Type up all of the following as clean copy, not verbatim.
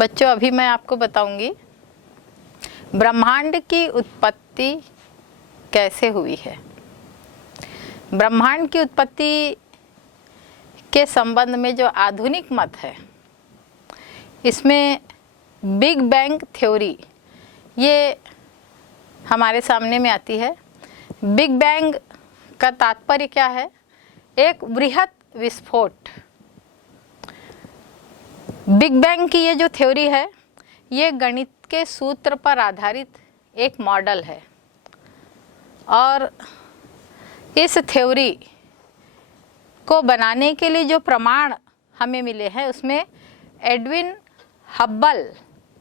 बच्चों, अभी मैं आपको बताऊंगी ब्रह्मांड की उत्पत्ति कैसे हुई है। ब्रह्मांड की उत्पत्ति के संबंध में जो आधुनिक मत है, इसमें बिग बैंग थ्योरी ये हमारे सामने में आती है। बिग बैंग का तात्पर्य क्या है? एक बृहत विस्फोट। बिग बैंग की ये जो थ्योरी है, ये गणित के सूत्र पर आधारित एक मॉडल है और इस थ्योरी को बनाने के लिए जो प्रमाण हमें मिले हैं, उसमें एडविन हब्बल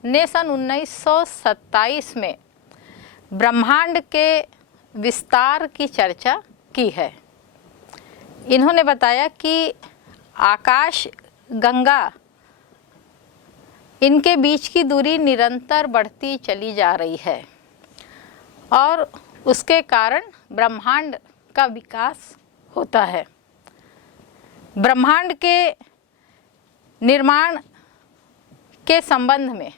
ने सन 1927 में ब्रह्मांड के विस्तार की चर्चा की है। इन्होंने बताया कि आकाश गंगा, इनके बीच की दूरी निरंतर बढ़ती चली जा रही है और उसके कारण ब्रह्मांड का विकास होता है। ब्रह्मांड के निर्माण के संबंध में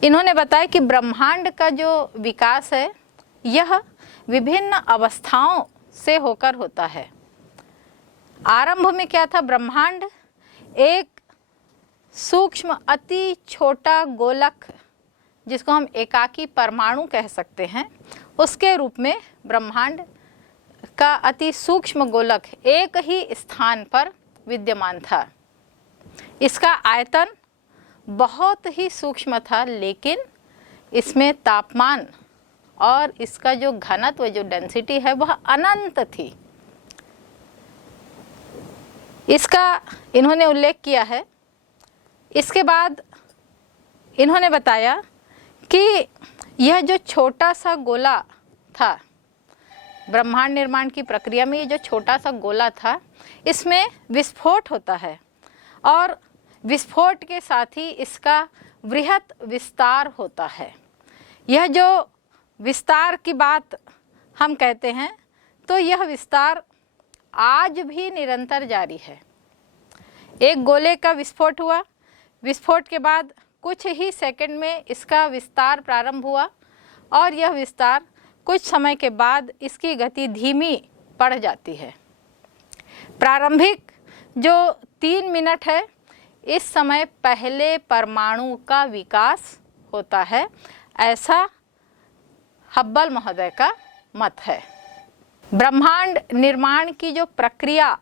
इन्होंने बताया कि ब्रह्मांड का जो विकास है, यह विभिन्न अवस्थाओं से होकर होता है। आरंभ में क्या था? ब्रह्मांड एक सूक्ष्म अति छोटा गोलक, जिसको हम एकाकी परमाणु कह सकते हैं, उसके रूप में ब्रह्मांड का अति सूक्ष्म गोलक एक ही स्थान पर विद्यमान था। इसका आयतन बहुत ही सूक्ष्म था, लेकिन इसमें तापमान और इसका जो घनत्व, जो डेंसिटी है, वह अनंत थी। इसका इन्होंने उल्लेख किया है। इसके बाद इन्होंने बताया कि यह जो छोटा सा गोला था, ब्रह्मांड निर्माण की प्रक्रिया में ये जो छोटा सा गोला था, इसमें विस्फोट होता है और विस्फोट के साथ ही इसका बृहत विस्तार होता है। यह जो विस्तार की बात हम कहते हैं, तो यह विस्तार आज भी निरंतर जारी है। एक गोले का विस्फोट हुआ, विस्फोट के बाद कुछ ही सेकंड में इसका विस्तार प्रारंभ हुआ और यह विस्तार कुछ समय के बाद इसकी गति धीमी पड़ जाती है। प्रारंभिक जो 3 मिनट है, इस समय पहले परमाणु का विकास होता है, ऐसा हब्बल महोदय का मत है। ब्रह्मांड निर्माण की जो प्रक्रिया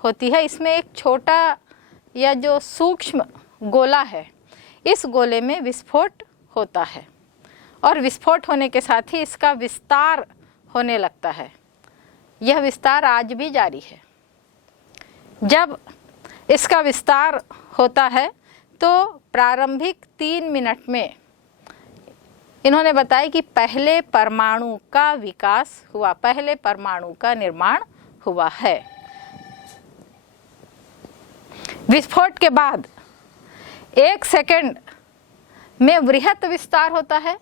होती है, इसमें एक छोटा या जो सूक्ष्म गोला है, इस गोले में विस्फोट होता है और विस्फोट होने के साथ ही इसका विस्तार होने लगता है। यह विस्तार आज भी जारी है। जब इसका विस्तार होता है तो प्रारंभिक 3 मिनट में इन्होंने बताया कि पहले परमाणु का विकास हुआ, पहले परमाणु का निर्माण हुआ है। विस्फोट के बाद 1 सेकंड में बृहत विस्तार होता है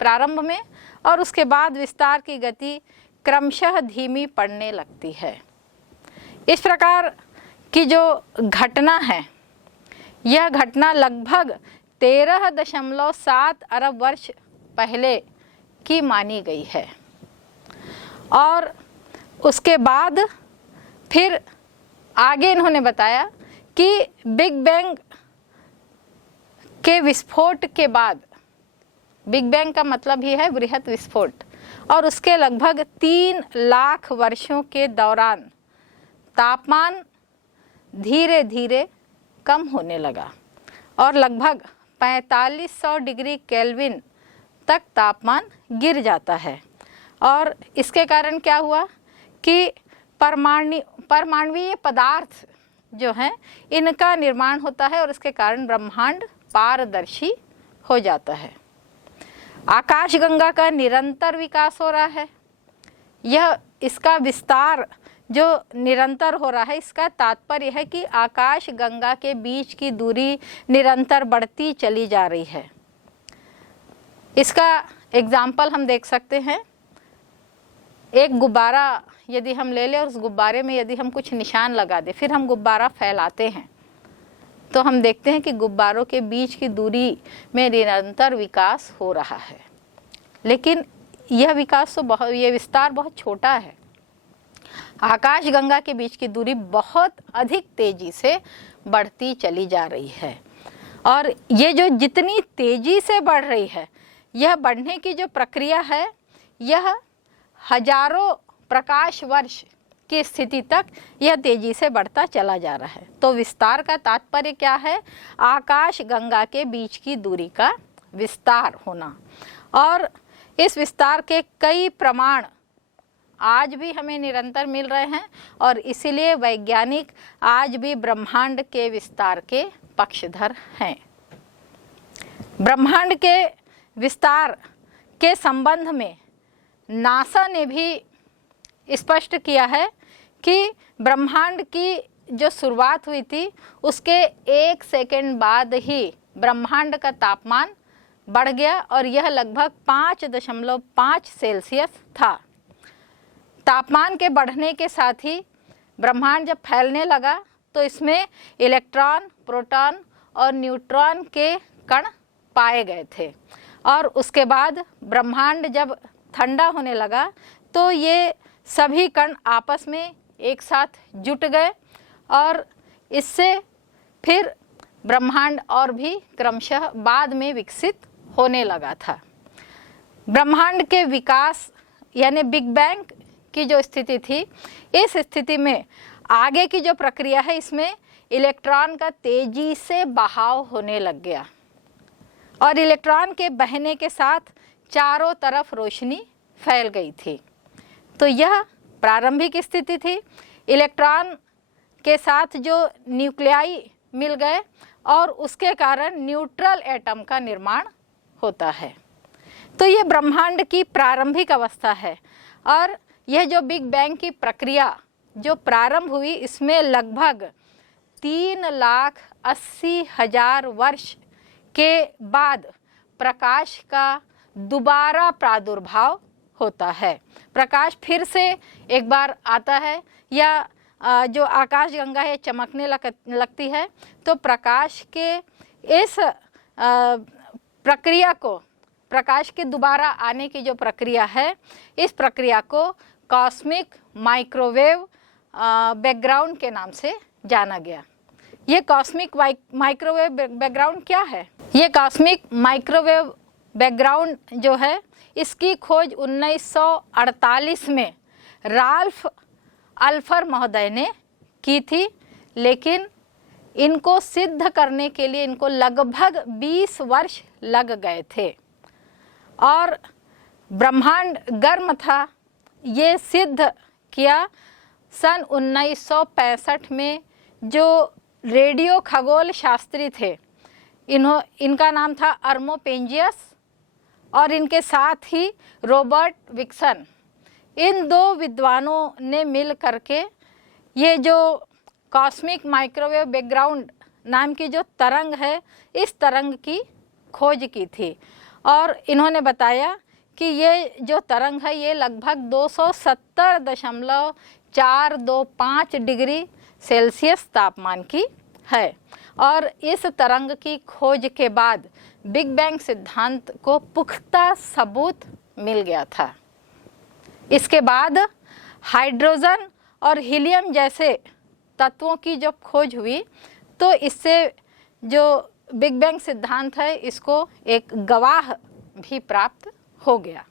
प्रारंभ में, और उसके बाद विस्तार की गति क्रमशः धीमी पड़ने लगती है। इस प्रकार की जो घटना है, यह घटना लगभग 13.7 अरब वर्ष पहले की मानी गई है और उसके बाद फिर आगे इन्होंने बताया कि बिग बैंग के विस्फोट के बाद, बिग बैंग का मतलब ही है बृहत विस्फोट, और उसके लगभग 3 लाख वर्षों के दौरान तापमान धीरे धीरे कम होने लगा और लगभग 4500 डिग्री केल्विन तक तापमान गिर जाता है। और इसके कारण क्या हुआ कि परमाणुीय पदार्थ जो हैं, इनका निर्माण होता है और इसके कारण ब्रह्मांड पारदर्शी हो जाता है। आकाशगंगा का निरंतर विकास हो रहा है। यह इसका विस्तार जो निरंतर हो रहा है, इसका तात्पर्य है कि आकाश गंगा के बीच की दूरी निरंतर बढ़ती चली जा रही है। इसका एग्जाम्पल हम देख सकते हैं। एक गुब्बारा यदि हम ले लें और उस गुब्बारे में यदि हम कुछ निशान लगा दें, फिर हम गुब्बारा फैलाते हैं, तो हम देखते हैं कि गुब्बारों के बीच की दूरी में निरंतर विकास हो रहा है, लेकिन यह विस्तार बहुत छोटा है। आकाशगंगा के बीच की दूरी बहुत अधिक तेजी से बढ़ती चली जा रही है, और ये जो जितनी तेजी से बढ़ रही है, यह बढ़ने की जो प्रक्रिया है यह हजारों प्रकाश वर्ष की स्थिति तक यह तेजी से बढ़ता चला जा रहा है। तो विस्तार का तात्पर्य क्या है? आकाश गंगा के बीच की दूरी का विस्तार होना। और इस विस्तार के कई प्रमाण आज भी हमें निरंतर मिल रहे हैं, और इसीलिए वैज्ञानिक आज भी ब्रह्मांड के विस्तार के पक्षधर हैं। ब्रह्मांड के विस्तार के संबंध में नासा ने भी स्पष्ट किया है कि ब्रह्मांड की जो शुरुआत हुई थी उसके 1 सेकंड बाद ही ब्रह्मांड का तापमान बढ़ गया, और यह लगभग 5.5 सेल्सियस था। तापमान के बढ़ने के साथ ही ब्रह्मांड जब फैलने लगा तो इसमें इलेक्ट्रॉन, प्रोटॉन और न्यूट्रॉन के कण पाए गए थे, और उसके बाद ब्रह्मांड जब ठंडा होने लगा तो ये सभी कण आपस में एक साथ जुट गए, और इससे फिर ब्रह्मांड और भी क्रमशः बाद में विकसित होने लगा था। ब्रह्मांड के विकास यानी बिग बैंग की जो स्थिति थी, इस स्थिति में आगे की जो प्रक्रिया है इसमें इलेक्ट्रॉन का तेजी से बहाव होने लग गया, और इलेक्ट्रॉन के बहने के साथ चारों तरफ रोशनी फैल गई थी। तो यह प्रारंभिक स्थिति थी। इलेक्ट्रॉन के साथ जो न्यूक्लियाई मिल गए और उसके कारण न्यूट्रल एटम का निर्माण होता है। तो ये ब्रह्मांड की प्रारंभिक अवस्था है, और यह जो बिग बैंग की प्रक्रिया जो प्रारंभ हुई इसमें लगभग 3,80,000 वर्ष के बाद प्रकाश का दोबारा प्रादुर्भाव होता है। प्रकाश फिर से एक बार आता है, या जो आकाशगंगा है चमकने लगती है, तो प्रकाश के इस प्रक्रिया को, प्रकाश के दोबारा आने की जो प्रक्रिया है, इस प्रक्रिया को कॉस्मिक माइक्रोवेव बैकग्राउंड के नाम से जाना गया। ये कॉस्मिक माइक्रोवेव बैकग्राउंड क्या है? ये कॉस्मिक माइक्रोवेव बैकग्राउंड जो है इसकी खोज 1948 में राल्फ अल्फर महोदय ने की थी, लेकिन इनको सिद्ध करने के लिए इनको लगभग 20 वर्ष लग गए थे। और ब्रह्मांड गर्म था, ये सिद्ध किया सन 1965 में जो रेडियो खगोल शास्त्री थे, इनका नाम था अर्मोपेंजियस, और इनके साथ ही रॉबर्ट विल्सन। इन दो विद्वानों ने मिल करके ये जो कॉस्मिक माइक्रोवेव बैकग्राउंड नाम की जो तरंग है, इस तरंग की खोज की थी, और इन्होंने बताया कि ये जो तरंग है ये लगभग 270.425 डिग्री सेल्सियस तापमान की है। और इस तरंग की खोज के बाद बिग बैंग सिद्धांत को पुख्ता सबूत मिल गया था। इसके बाद हाइड्रोजन और हीलियम जैसे तत्वों की जब खोज हुई तो इससे जो बिग बैंग सिद्धांत है इसको एक गवाह भी प्राप्त हो गया।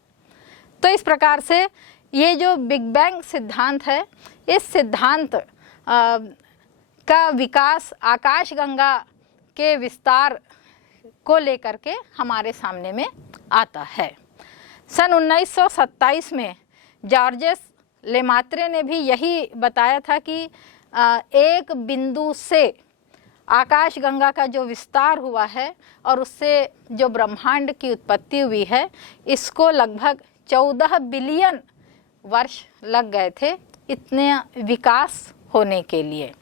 तो इस प्रकार से ये जो बिग बैंग सिद्धांत है, इस सिद्धांत का विकास आकाशगंगा के विस्तार को लेकर के हमारे सामने में आता है। सन 1927 में जॉर्जेस लेमात्रे ने भी यही बताया था कि एक बिंदु से आकाशगंगा का जो विस्तार हुआ है और उससे जो ब्रह्मांड की उत्पत्ति हुई है, इसको लगभग 14 बिलियन वर्ष लग गए थे इतने विकास होने के लिए।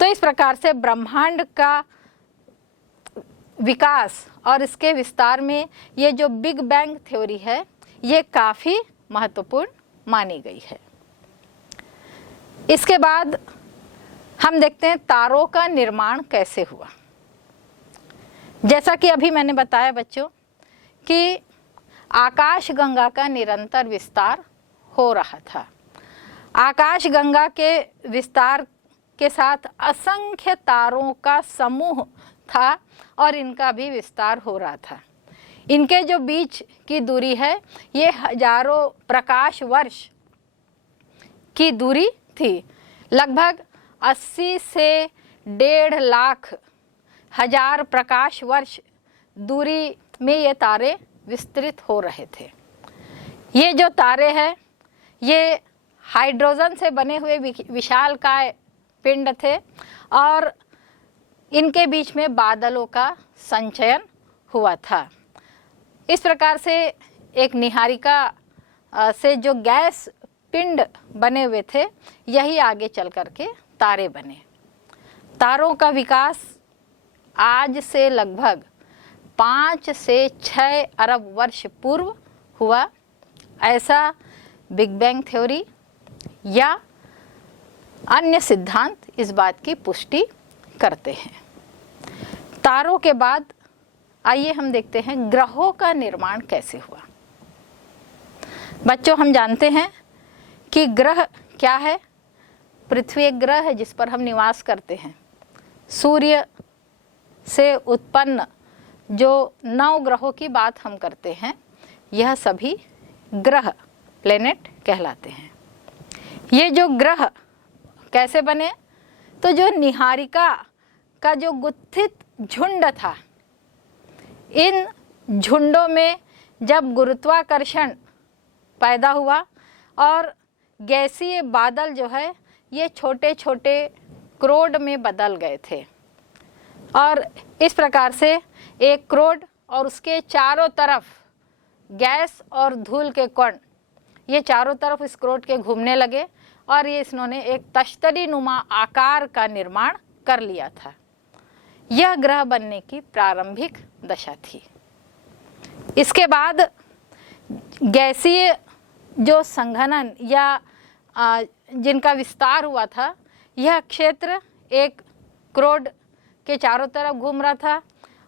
तो इस प्रकार से ब्रह्मांड का विकास और इसके विस्तार में ये जो बिग बैंग थ्योरी है ये काफ़ी महत्वपूर्ण मानी गई है। इसके बाद हम देखते हैं तारों का निर्माण कैसे हुआ। जैसा कि अभी मैंने बताया बच्चों कि आकाश गंगा का निरंतर विस्तार हो रहा था। आकाश गंगा के विस्तार के साथ असंख्य तारों का समूह था और इनका भी विस्तार हो रहा था। इनके जो बीच की दूरी है ये हजारों प्रकाश वर्ष की दूरी थी। लगभग 80 से 1.5 लाख हजार प्रकाश वर्ष दूरी में ये तारे विस्तृत हो रहे थे। ये जो तारे हैं ये हाइड्रोजन से बने हुए विशालकाय पिंड थे और इनके बीच में बादलों का संचयन हुआ था। इस प्रकार से एक निहारिका से जो गैस पिंड बने हुए थे यही आगे चल कर के तारे बने। तारों का विकास आज से लगभग 5 से 6 अरब वर्ष पूर्व हुआ, ऐसा बिग बैंग थ्योरी या अन्य सिद्धांत इस बात की पुष्टि करते हैं। तारों के बाद आइए हम देखते हैं ग्रहों का निर्माण कैसे हुआ। बच्चों, हम जानते हैं कि ग्रह क्या है। पृथ्वी एक ग्रह है जिस पर हम निवास करते हैं। सूर्य से उत्पन्न जो 9 ग्रहों की बात हम करते हैं यह सभी ग्रह प्लेनेट कहलाते हैं। ये जो ग्रह कैसे बने, तो जो निहारिका का जो गुत्थित झुंड था, इन झुंडों में जब गुरुत्वाकर्षण पैदा हुआ और गैसीय बादल जो है ये छोटे छोटे क्रोड में बदल गए थे और इस प्रकार से एक क्रोड और उसके चारों तरफ गैस और धूल के कण ये चारों तरफ इस क्रोड के घूमने लगे और ये इन्होंने एक तश्तरी नुमा आकार का निर्माण कर लिया था। यह ग्रह बनने की प्रारंभिक दशा थी। इसके बाद गैसीय जो संघनन या जिनका विस्तार हुआ था, यह क्षेत्र एक क्रोड के चारों तरफ घूम रहा था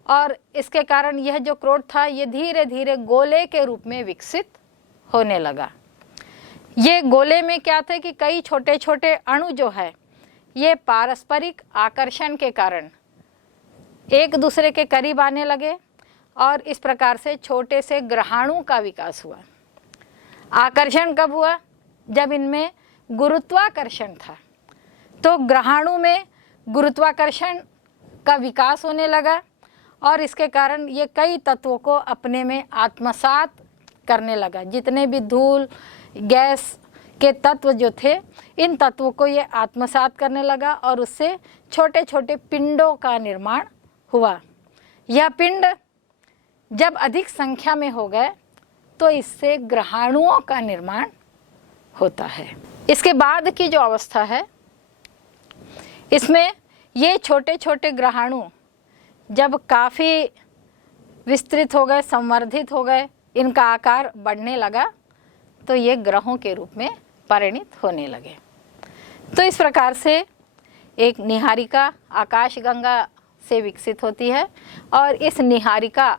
और इसके कारण यह जो क्रोड था ये धीरे धीरे गोले के रूप में विकसित होने लगा। ये गोले में क्या थे कि कई छोटे छोटे अणु जो है ये पारस्परिक आकर्षण के कारण एक दूसरे के करीब आने लगे और इस प्रकार से छोटे से ग्रहाणु का विकास हुआ। आकर्षण कब हुआ? जब इनमें गुरुत्वाकर्षण था। तो ग्रहाणु में गुरुत्वाकर्षण का विकास होने लगा और इसके कारण ये कई तत्वों को अपने में आत्मसात करने लगा। जितने भी धूल गैस के तत्व जो थे इन तत्वों को ये आत्मसात करने लगा और उससे छोटे छोटे पिंडों का निर्माण हुआ। यह पिंड जब अधिक संख्या में हो गए तो इससे ग्रहाणुओं का निर्माण होता है। इसके बाद की जो अवस्था है इसमें ये छोटे छोटे ग्रहाणु जब काफ़ी विस्तृत हो गए, संवर्धित हो गए, इनका आकार बढ़ने लगा तो ये ग्रहों के रूप में परिणित होने लगे। तो इस प्रकार से एक निहारिका आकाशगंगा से विकसित होती है और इस निहारिका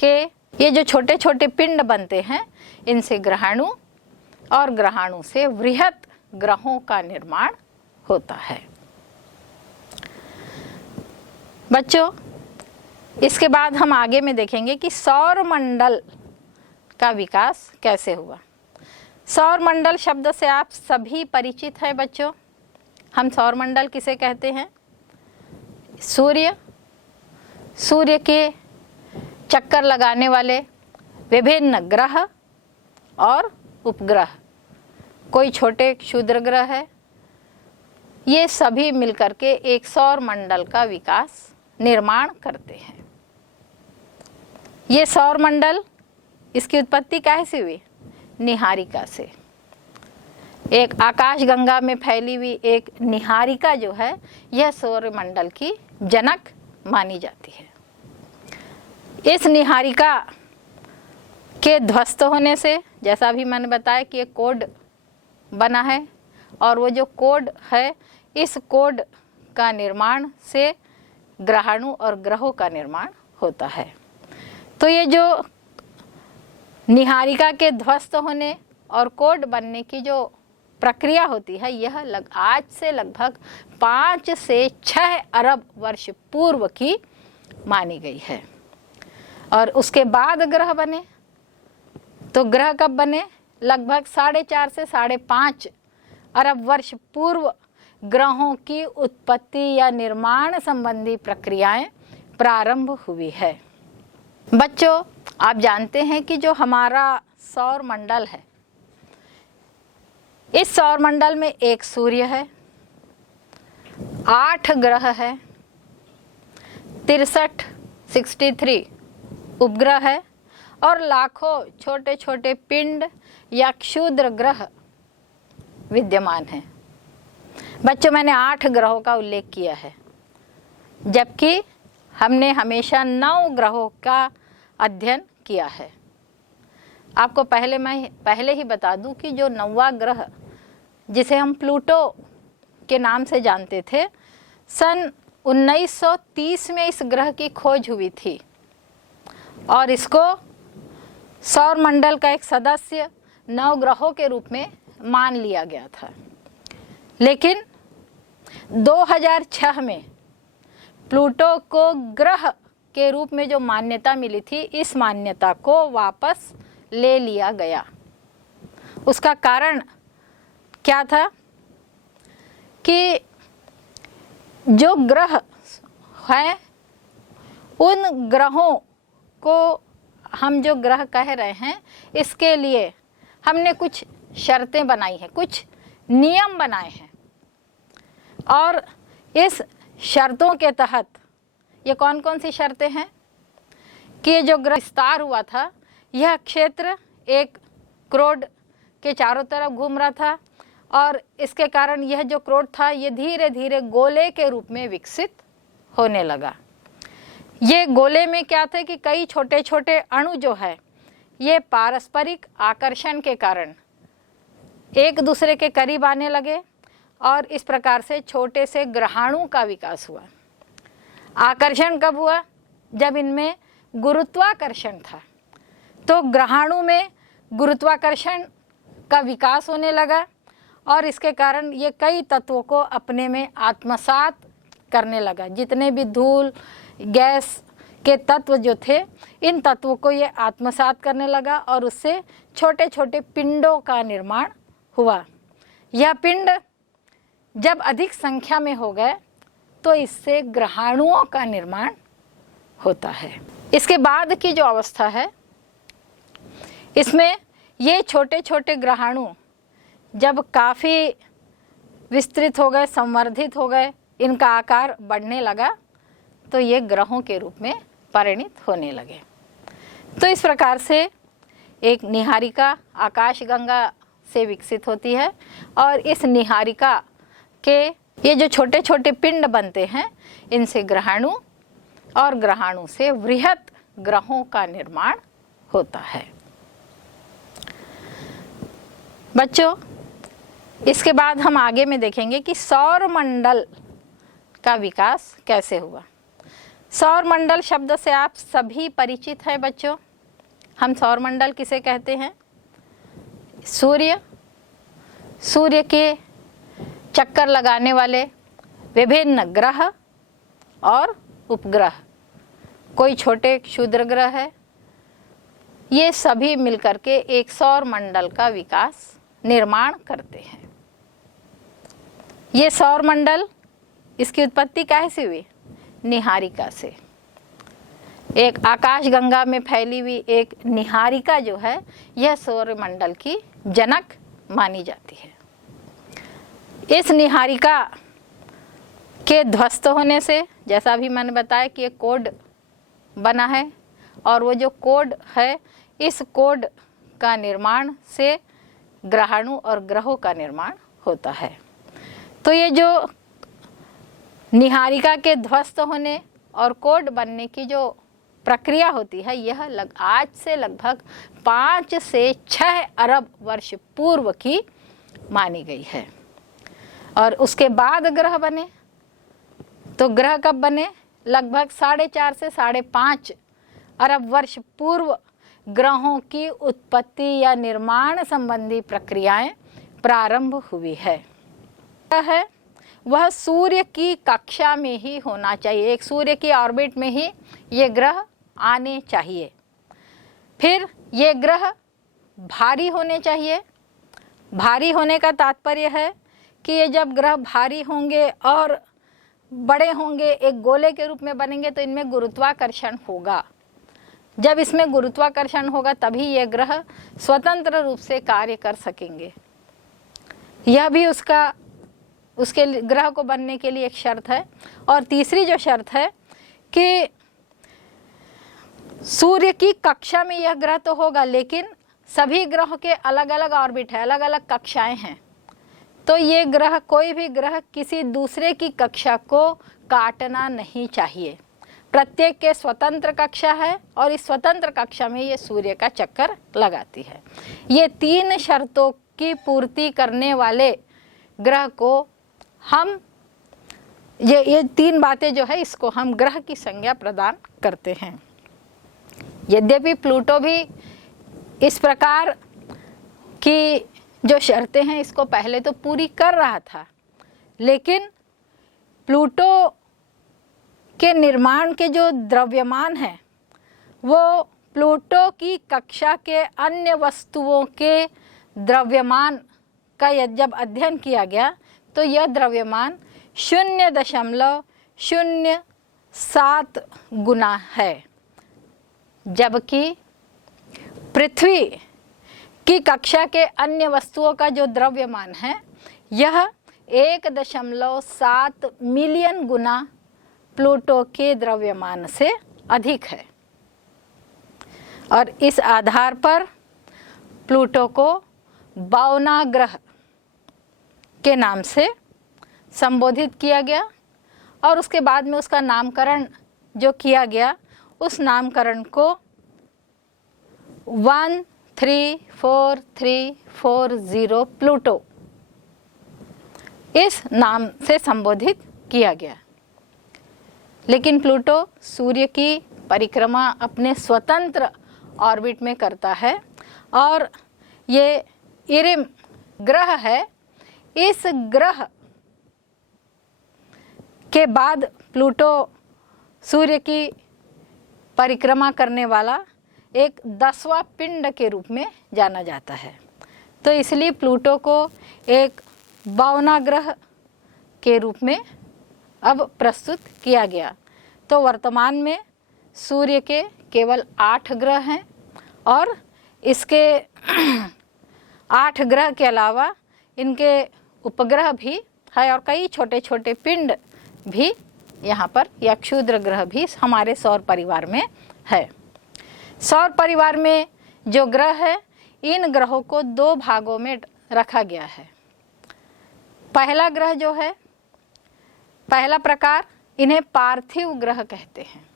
के ये जो छोटे छोटे पिंड बनते हैं इनसे ग्रहाणु और ग्रहाणु से वृहत ग्रहों का निर्माण होता है। बच्चों, इसके बाद हम आगे में देखेंगे कि सौर मंडल का विकास कैसे हुआ। सौर मंडल शब्द से आप सभी परिचित हैं बच्चों। हम सौर मंडल किसे कहते हैं? सूर्य के चक्कर लगाने वाले विभिन्न ग्रह और उपग्रह, कोई छोटे क्षुद्र ग्रह है, ये सभी मिलकर के एक सौर मंडल का विकास निर्माण करते हैं। ये सौर मंडल, इसकी उत्पत्ति कैसे हुई? निहारिका से। एक आकाशगंगा में फैली हुई एक निहारिका जो है यह सौर मंडल की जनक मानी जाती है। इस निहारिका के ध्वस्त होने से, जैसा भी मैंने बताया कि एक कोड बना है और वो जो कोड है इस कोड का निर्माण से ग्रहाणु और ग्रहों का निर्माण होता है। तो ये जो निहारिका के ध्वस्त होने और कोड बनने की जो प्रक्रिया होती है, यह आज से लगभग 5 से 6 अरब वर्ष पूर्व की मानी गई है। और उसके बाद ग्रह बने, तो ग्रह कब बने? लगभग 4.5 से 5.5 अरब वर्ष पूर्व ग्रहों की उत्पत्ति या निर्माण संबंधी प्रक्रियाएं प्रारंभ हुई है। बच्चों, आप जानते हैं कि जो हमारा सौर मंडल है, इस सौर मंडल में एक सूर्य है, 8 ग्रह है, 63 उपग्रह है और लाखों छोटे छोटे पिंड या क्षुद्र ग्रह विद्यमान हैं। बच्चों, मैंने 8 ग्रहों का उल्लेख किया है, जबकि हमने हमेशा 9 ग्रहों का अध्ययन किया है। आपको पहले ही बता दूं कि जो 9वां ग्रह, जिसे हम प्लूटो के नाम से जानते थे, सन 1930 में इस ग्रह की खोज हुई थी और इसको सौर मंडल का एक सदस्य 9 ग्रहों के रूप में मान लिया गया था। लेकिन 2006 में प्लूटो को ग्रह के रूप में जो मान्यता मिली थी, इस मान्यता को वापस ले लिया गया। उसका कारण क्या था कि जो ग्रह हैं, उन ग्रहों को हम जो ग्रह कह रहे हैं, इसके लिए हमने कुछ शर्तें बनाई हैं, कुछ नियम बनाए हैं। और इस शर्तों के तहत ये कौन कौन सी शर्तें हैं कि ये जो ग्रह विस्तार हुआ था, यह क्षेत्र एक क्रोड के चारों तरफ घूम रहा था और इसके कारण यह जो क्रोड था, ये धीरे धीरे गोले के रूप में विकसित होने लगा। ये गोले में क्या थे कि कई छोटे छोटे अणु जो है, ये पारस्परिक आकर्षण के कारण एक दूसरे के करीब आने लगे और इस प्रकार से छोटे से ग्रहाणु का विकास हुआ। आकर्षण कब हुआ? जब इनमें गुरुत्वाकर्षण था। तो ग्रहाणु में गुरुत्वाकर्षण का विकास होने लगा और इसके कारण ये कई तत्वों को अपने में आत्मसात करने लगा। जितने भी धूल गैस के तत्व जो थे, इन तत्वों को ये आत्मसात करने लगा और उससे छोटे छोटे पिंडों का निर्माण हुआ। यह पिंड जब अधिक संख्या में हो गए तो इससे ग्रहाणुओं का निर्माण होता है। इसके बाद की जो अवस्था है, इसमें ये छोटे छोटे ग्रहाणु जब काफ़ी विस्तृत हो गए, संवर्धित हो गए, इनका आकार बढ़ने लगा, तो ये ग्रहों के रूप में परिणित होने लगे। तो इस प्रकार से एक निहारिका आकाशगंगा से विकसित होती है और इस निहारिका के ये जो छोटे छोटे पिंड बनते हैं, इनसे ग्रहाणु और ग्रहाणु से वृहत ग्रहों का निर्माण होता है। बच्चों, इसके बाद हम आगे में देखेंगे कि सौर मंडल का विकास कैसे हुआ। सौर मंडल शब्द से आप सभी परिचित हैं बच्चों। हम सौर मंडल किसे कहते हैं? सूर्य के चक्कर लगाने वाले विभिन्न ग्रह और उपग्रह, कोई छोटे क्षुद्र ग्रह है, ये सभी मिलकर के एक सौर मंडल का विकास निर्माण करते हैं। ये सौर मंडल, इसकी उत्पत्ति कैसे हुई? निहारिका से। एक आकाशगंगा में फैली हुई एक निहारिका जो है, यह सौर मंडल की जनक मानी जाती है। इस निहारिका के ध्वस्त होने से, जैसा अभी मैंने बताया कि एक कोड बना है और वो जो कोड है, इस कोड का निर्माण से ग्रहाणु और ग्रहों का निर्माण होता है। तो ये जो निहारिका के ध्वस्त होने और कोड बनने की जो प्रक्रिया होती है, यह आज से लगभग 5 से 6 अरब वर्ष पूर्व की मानी गई है। और उसके बाद ग्रह बने। तो ग्रह कब बने? लगभग 4.5 से 5.5 अरब वर्ष पूर्व ग्रहों की उत्पत्ति या निर्माण संबंधी प्रक्रियाएं प्रारंभ हुई है। वह सूर्य की कक्षा में ही होना चाहिए, एक सूर्य की ऑर्बिट में ही ये ग्रह आने चाहिए। फिर ये ग्रह भारी होने चाहिए। भारी होने का तात्पर्य है कि ये जब ग्रह भारी होंगे और बड़े होंगे, एक गोले के रूप में बनेंगे, तो इनमें गुरुत्वाकर्षण होगा। जब इसमें गुरुत्वाकर्षण होगा तभी ये ग्रह स्वतंत्र रूप से कार्य कर सकेंगे। यह भी उसके ग्रह को बनने के लिए एक शर्त है। और तीसरी जो शर्त है कि सूर्य की कक्षा में यह ग्रह तो होगा, लेकिन सभी ग्रहों के अलग अलग ऑर्बिट है, अलग अलग कक्षाएं हैं। तो ये ग्रह, कोई भी ग्रह किसी दूसरे की कक्षा को काटना नहीं चाहिए। प्रत्येक के स्वतंत्र कक्षा है और इस स्वतंत्र कक्षा में ये सूर्य का चक्कर लगाती है। ये 3 शर्तों की पूर्ति करने वाले ग्रह को हम ये 3 बातें जो है इसको हम ग्रह की संज्ञा प्रदान करते हैं। यद्यपि प्लूटो भी इस प्रकार की जो शर्तें हैं इसको पहले तो पूरी कर रहा था, लेकिन प्लूटो के निर्माण के जो द्रव्यमान है वो प्लूटो की कक्षा के अन्य वस्तुओं के द्रव्यमान का जब अध्ययन किया गया तो यह द्रव्यमान 0.07 गुना है, जबकि पृथ्वी की कक्षा के अन्य वस्तुओं का जो द्रव्यमान है यह 1.7 मिलियन गुना प्लूटो के द्रव्यमान से अधिक है। और इस आधार पर प्लूटो को बौना ग्रह के नाम से संबोधित किया गया और उसके बाद में उसका नामकरण जो किया गया उस नामकरण को 13434 प्लूटो इस नाम से संबोधित किया गया। लेकिन प्लूटो सूर्य की परिक्रमा अपने स्वतंत्र ऑर्बिट में करता है और ये इरिम ग्रह है। इस ग्रह के बाद प्लूटो सूर्य की परिक्रमा करने वाला एक 10वां पिंड के रूप में जाना जाता है। तो इसलिए प्लूटो को एक बौना ग्रह के रूप में अब प्रस्तुत किया गया। तो वर्तमान में सूर्य के केवल 8 ग्रह हैं और इसके 8 ग्रह के अलावा इनके उपग्रह भी है और कई छोटे छोटे पिंड भी यहाँ पर या क्षुद्र ग्रह भी हमारे सौर परिवार में है। सौर परिवार में जो ग्रह है इन ग्रहों को 2 भागों में रखा गया है। पहला ग्रह जो है, पहला प्रकार, इन्हें पार्थिव ग्रह कहते हैं।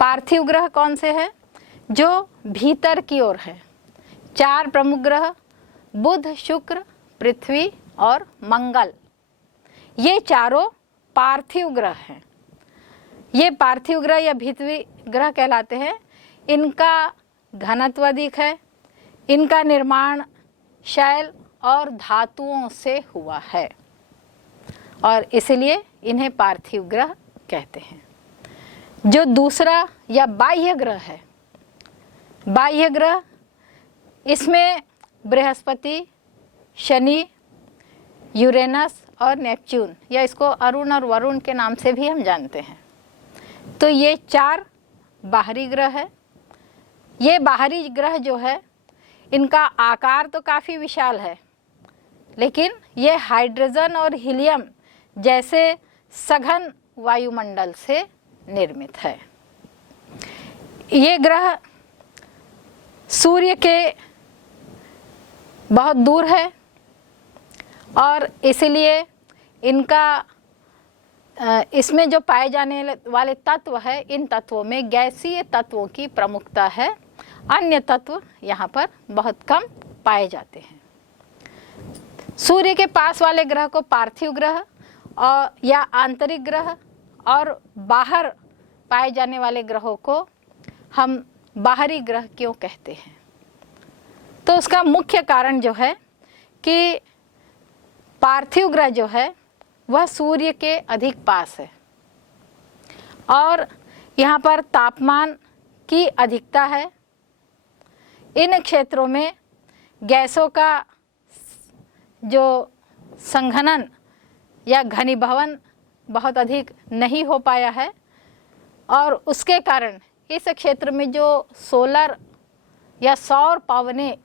पार्थिव ग्रह कौन से हैं? जो भीतर की ओर है। 4 प्रमुख ग्रह बुध, शुक्र, पृथ्वी और मंगल, ये चारों पार्थिव ग्रह हैं। ये पार्थिव ग्रह या भीतरी ग्रह कहलाते हैं। इनका घनत्व अधिक है, इनका निर्माण शैल और धातुओं से हुआ है और इसलिए इन्हें पार्थिव ग्रह कहते हैं। जो दूसरा या बाह्य ग्रह है, बाह्य ग्रह, इसमें बृहस्पति, शनि, यूरेनस और नेपच्यून, या इसको अरुण और वरुण के नाम से भी हम जानते हैं। तो ये 4 बाहरी ग्रह है। ये बाहरी ग्रह जो है इनका आकार तो काफ़ी विशाल है, लेकिन ये हाइड्रोजन और हीलियम जैसे सघन वायुमंडल से निर्मित है। ये ग्रह सूर्य के बहुत दूर है और इसलिए इनका इसमें जो पाए जाने वाले तत्व है, इन तत्वों में गैसीय तत्वों की प्रमुखता है। अन्य तत्व यहाँ पर बहुत कम पाए जाते हैं। सूर्य के पास वाले ग्रह को पार्थिव ग्रह और या आंतरिक ग्रह और बाहर पाए जाने वाले ग्रहों को हम बाहरी ग्रह क्यों कहते हैं? तो उसका मुख्य कारण जो है कि पार्थिव ग्रह जो है वह सूर्य के अधिक पास है और यहाँ पर तापमान की अधिकता है। इन क्षेत्रों में गैसों का जो संघनन या घनीभवन बहुत अधिक नहीं हो पाया है और उसके कारण इस क्षेत्र में जो सोलर या सौर पवनें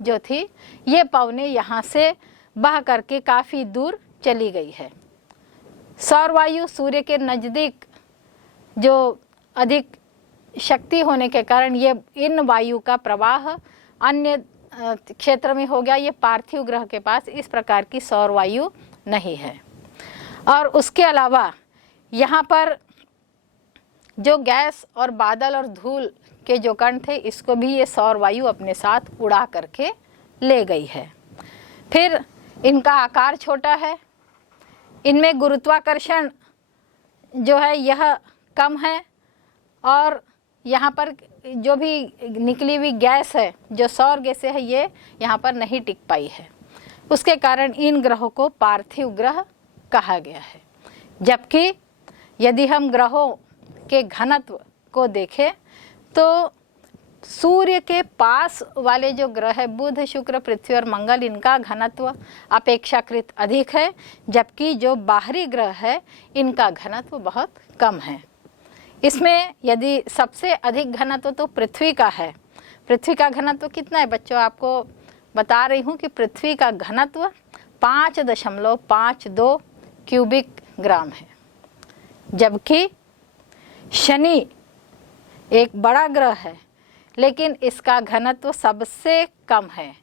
जो थी, ये पवनें यहाँ से बह करके काफ़ी दूर चली गई है। सौर वायु सूर्य के नज़दीक जो अधिक शक्ति होने के कारण ये इन वायु का प्रवाह अन्य क्षेत्र में हो गया। ये पार्थिव ग्रह के पास इस प्रकार की सौर वायु नहीं है। और उसके अलावा यहाँ पर जो गैस और बादल और धूल के जो कण थे, इसको भी ये सौर वायु अपने साथ उड़ा करके ले गई है। फिर इनका आकार छोटा है, इनमें गुरुत्वाकर्षण जो है यह कम है और यहाँ पर जो भी निकली हुई गैस है, जो सौर गैसें है, ये यहाँ पर नहीं टिक पाई है। उसके कारण इन ग्रहों को पार्थिव ग्रह कहा गया है। जबकि यदि हम ग्रहों के घनत्व को देखें तो सूर्य के पास वाले जो ग्रह है बुध, शुक्र, पृथ्वी और मंगल, इनका घनत्व अपेक्षाकृत अधिक है, जबकि जो बाहरी ग्रह है इनका घनत्व बहुत कम है। इसमें यदि सबसे अधिक घनत्व तो पृथ्वी का है। पृथ्वी का घनत्व कितना है बच्चों? आपको बता रही हूँ कि पृथ्वी का घनत्व 5.52 क्यूबिक ग्राम है। जबकि शनि एक बड़ा ग्रह है लेकिन इसका घनत्व सबसे कम है।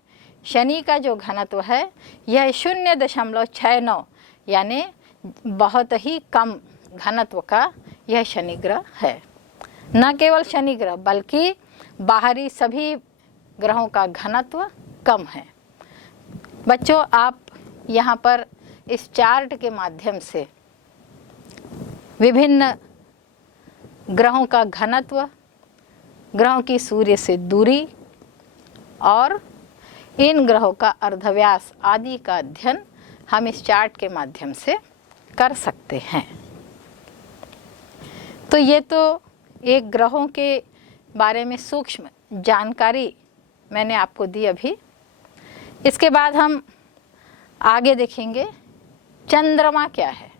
शनि का जो घनत्व है यह 0.69, यानी बहुत ही कम घनत्व का यह शनि ग्रह है। न केवल शनि ग्रह बल्कि बाहरी सभी ग्रहों का घनत्व कम है। बच्चों, आप यहाँ पर इस चार्ट के माध्यम से विभिन्न ग्रहों का घनत्व, ग्रहों की सूर्य से दूरी और इन ग्रहों का अर्धव्यास आदि का अध्ययन हम इस चार्ट के माध्यम से कर सकते हैं। तो ये तो एक ग्रहों के बारे में सूक्ष्म जानकारी मैंने आपको दी अभी। इसके बाद हम आगे देखेंगे चंद्रमा क्या है।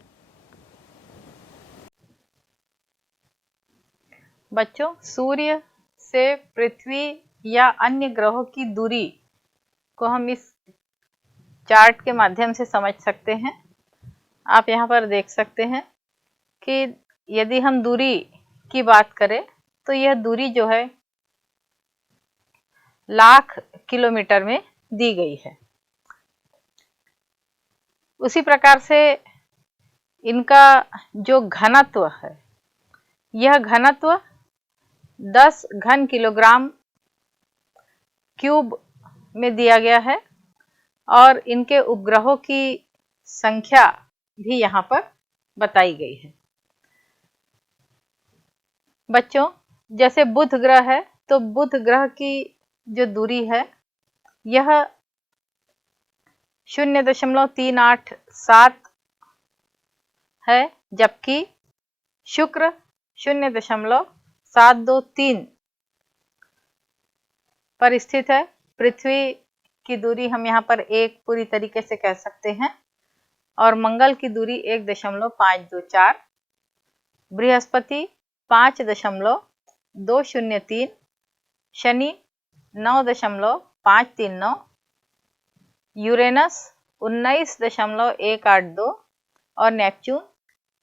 बच्चों, सूर्य से पृथ्वी या अन्य ग्रहों की दूरी को हम इस चार्ट के माध्यम से समझ सकते हैं। आप यहाँ पर देख सकते हैं कि यदि हम दूरी की बात करें तो यह दूरी जो है लाख किलोमीटर में दी गई है। उसी प्रकार से इनका जो घनत्व है, यह घनत्व 10 घन किलोग्राम क्यूब में दिया गया है और इनके उपग्रहों की संख्या भी यहाँ पर बताई गई है। बच्चों, जैसे बुध ग्रह है तो बुध ग्रह की जो दूरी है यह 0.387 है, जबकि शुक्र 0.723 पर स्थित है। पृथ्वी की दूरी हम यहाँ पर 1 पूरी तरीके से कह सकते हैं और मंगल की दूरी 1.524, बृहस्पति 5.203, शनि 9.539, यूरेनस 19.182 और नेपच्यून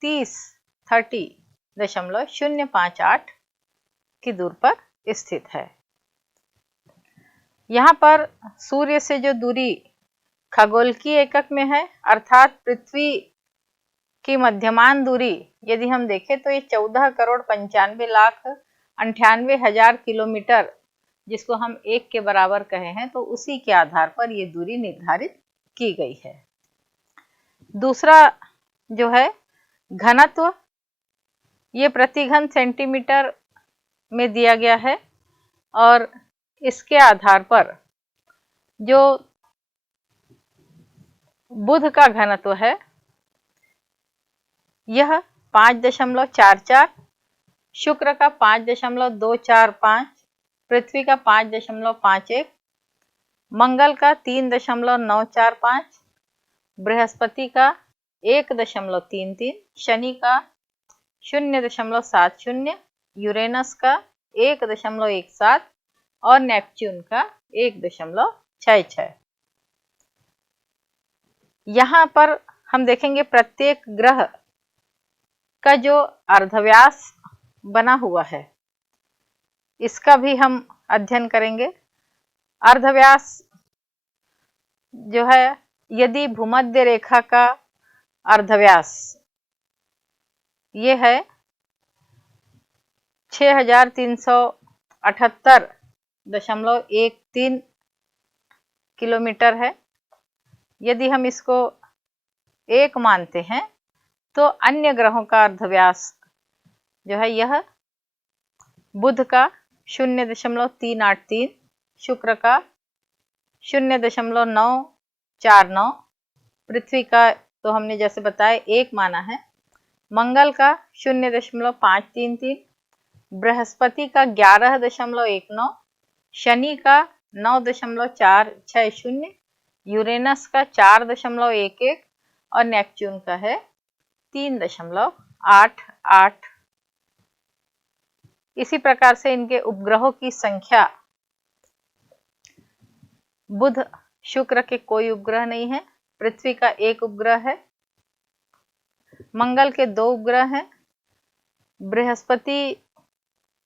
30.058 की दूर पर स्थित है। यहाँ पर सूर्य से जो दूरी खगोलकीय एकक में है, अर्थात पृथ्वी की मध्यमान दूरी यदि हम देखें तो ये 14,95,98,000 किलोमीटर, जिसको हम 1 के बराबर कहे हैं, तो उसी के आधार पर ये दूरी निर्धारित की गई है। दूसरा जो है घनत्व, ये प्रति घन सेंटीमीटर में दिया गया है और इसके आधार पर जो बुध का घनत्व है यह 5.44, शुक्र का 5.245, पृथ्वी का 5.51, मंगल का 3.945, बृहस्पति का 1.33, शनि का 0.70, यूरेनस का 1.17 और नेपच्यून का 1.66। यहाँ पर हम देखेंगे प्रत्येक ग्रह का जो अर्धव्यास बना हुआ है इसका भी हम अध्ययन करेंगे। अर्धव्यास जो है, यदि भूमध्य रेखा का अर्धव्यास ये है 6378.13 किलोमीटर है। यदि हम इसको 1 मानते हैं तो अन्य ग्रहों का अर्धव्यास जो है यह बुध का 0.383, शुक्र का 0.949, पृथ्वी का तो हमने जैसे बताया 1 माना है, मंगल का 0.533, बृहस्पति का 11.19, शनि का 9.460, यूरेनस का 4.11 और नेपच्यून का है 3.88। इसी प्रकार से इनके उपग्रहों की संख्या, बुध शुक्र के कोई उपग्रह नहीं है, पृथ्वी का 1 उपग्रह है, मंगल के 2 उपग्रह हैं, बृहस्पति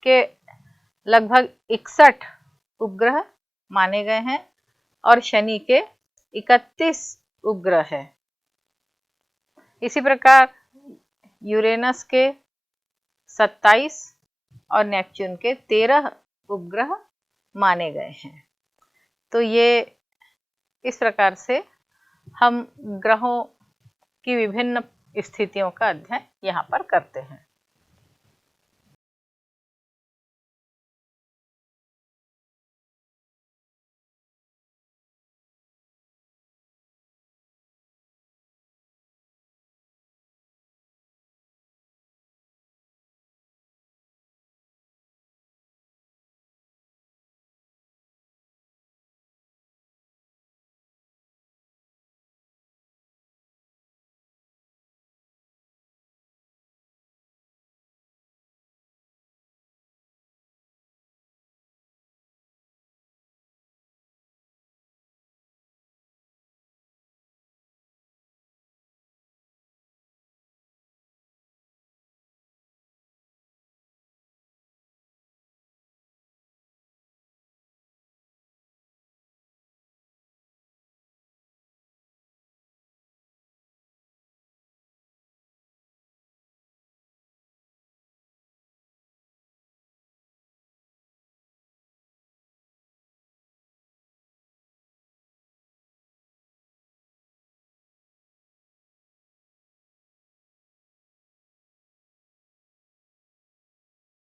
के लगभग 61 उपग्रह माने गए हैं और शनि के 31 उपग्रह है। इसी प्रकार यूरेनस के 27 और नेपच्यून के 13 उपग्रह माने गए हैं। तो ये इस प्रकार से हम ग्रहों की विभिन्न स्थितियों का अध्ययन यहाँ पर करते हैं।